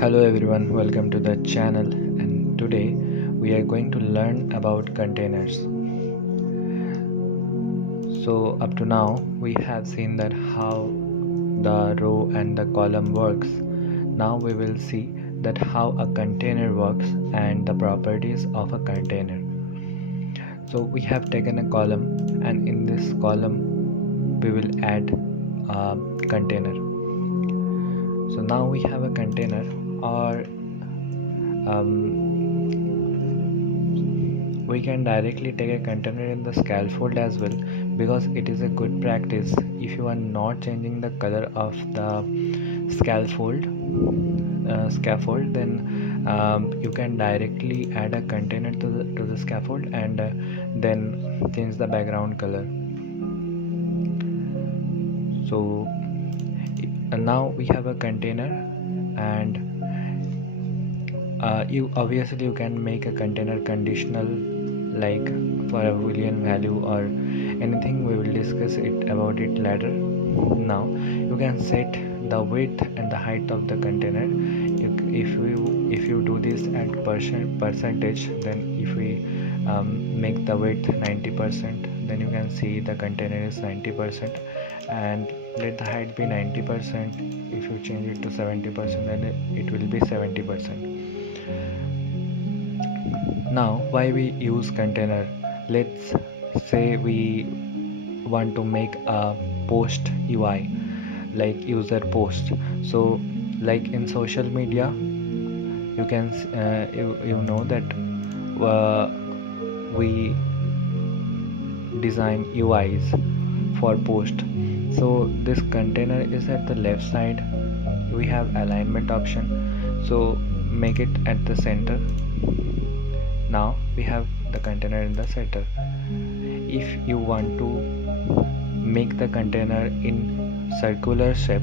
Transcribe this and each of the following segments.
Hello everyone, welcome to the channel, and today we are going to learn about containers. So up to now we have seen that how the row and the column works. Now we will see that how a container works and the properties of a container. So we have taken a column, and in this column we will add a container. So now we have a container, or we can directly take a container in the scaffold as well, because it is a good practice. If you are not changing the color of the scaffold, then you can directly add a container to the scaffold and then change the background color. So now we have a container, and you can make a container conditional, like for a boolean value or anything. We will discuss it about it later. Now you can set the width and the height of the container. If you do this at percentage, then if we make the width 90%, then you can see the container is 90%, and let the height be 90%. If you change it to 70%, then it will be 70%. Now why we use container? Let's say we want to make a post UI, like user post. So like in social media, you can you know that we design UIs for post. So this container is at the left side. We have alignment option, so make it at the center. Now we have the container in the center. If you want to make the container in circular shape,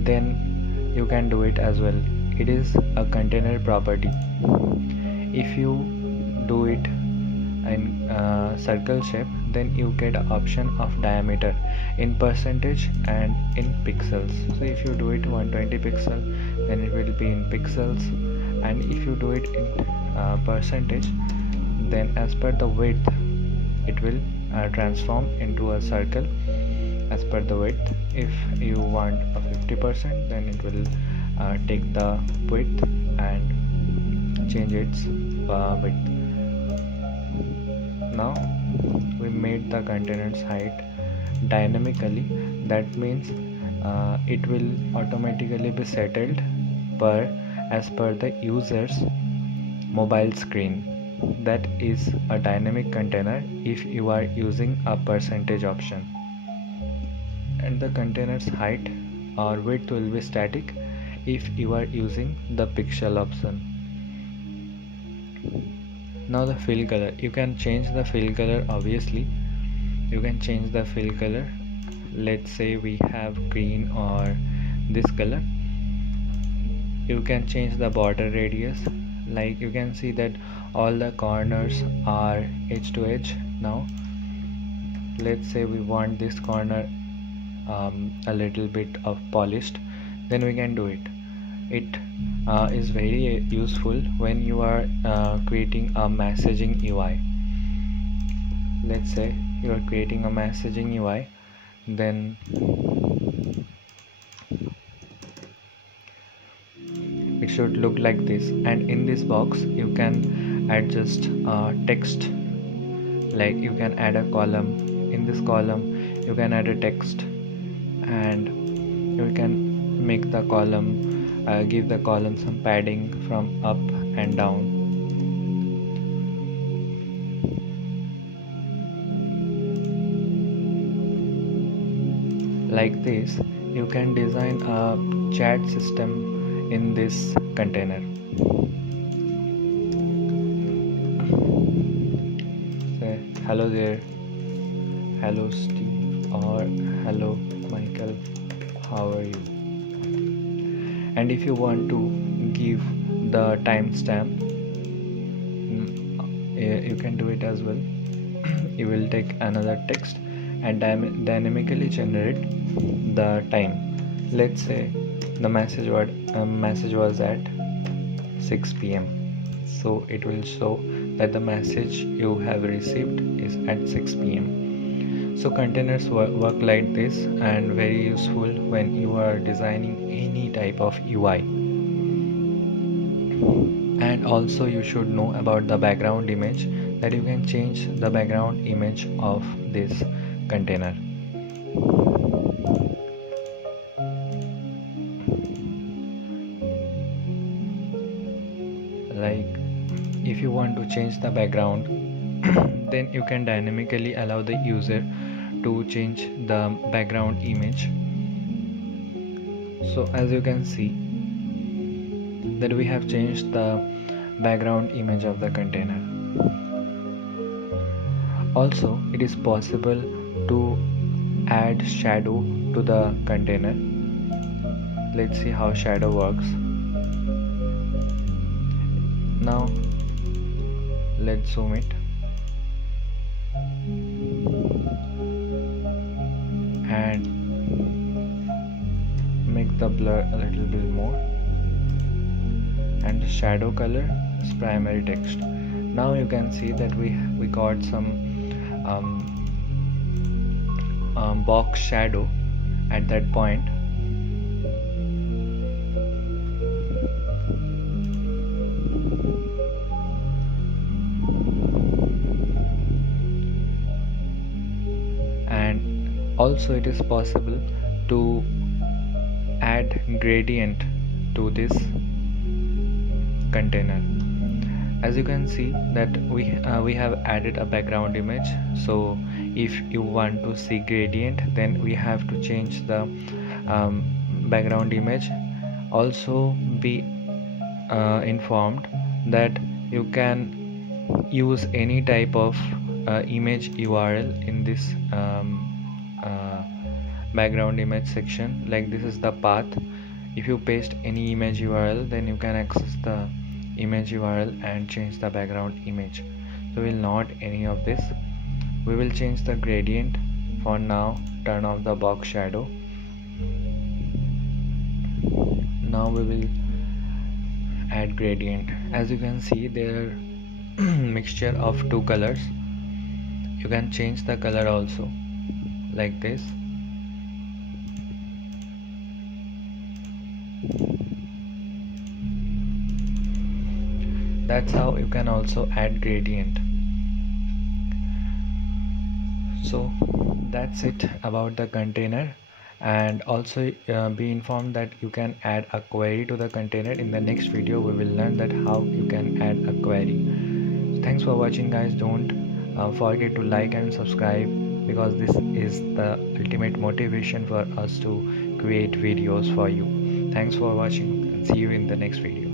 then you can do it as well. It is a container property. If you do it in circle shape, then you get an option of diameter in percentage and in pixels. So if you do it 120 pixel, then it will be in pixels, and if you do it in percentage, then as per the width it will transform into a circle as per the width. If you want a 50%, then it will take the width and change its width. Now we made the container's height dynamically. That means it will automatically be settled as per the user's mobile screen. That is a dynamic container if you are using a percentage option. And the container's height or width will be static if you are using the pixel option. Now the fill color, you can change the fill color. Obviously you can change the fill color. Let's say we have green or this color. You can change the border radius. Like you can see that all the corners are edge to edge. Now let's say we want this corner a little bit of polished, then we can do it. It is very useful when you are creating a messaging UI. Let's say you are creating a messaging UI, then it should look like this, and in this box you can adjust text. Like you can add a column. In this column you can add a text, and you can make the column give the column some padding from up and down. Like this you can design a chat system in this container. Say hello there, hello Steve, or hello Michael, how are you? And if you want to give the timestamp, you can do it as well. You will take another text and dynamically generate the time. Let's say the message was at 6 p.m. so it will show that the message you have received is at 6 p.m. So containers work like this and very useful when you are designing any type of UI. And also you should know about the background image, that you can change the background image of this container. Like if you want to change the background then you can dynamically allow the user to change the background image. So as you can see that we have changed the background image of the container. Also it is possible to add shadow to the container. Let's see how shadow works. Now let's zoom it and make the blur a little bit more, and the shadow color is primary text. Now you can see that we got some box shadow at that point. And also it is possible to add gradient to this container. As you can see that we have added a background image. So if you want to see gradient, then we have to change the background image. Also be informed that you can use any type of image URL in this background image section. Like this is the path. If you paste any image URL, then you can access the image URL and change the background image. So we will not any of this. We will change the gradient. For now, turn off the box shadow. Now we will add gradient. As you can see, there are mixture of two colors. You can change the color also like this. That's how you can also add gradient. So that's it about the container. And also be informed that you can add a query to the container. In the next video we will learn that how you can add a query. Thanks for watching guys. Don't forget to like and subscribe, because this is the ultimate motivation for us to create videos for you. Thanks for watching and see you in the next video.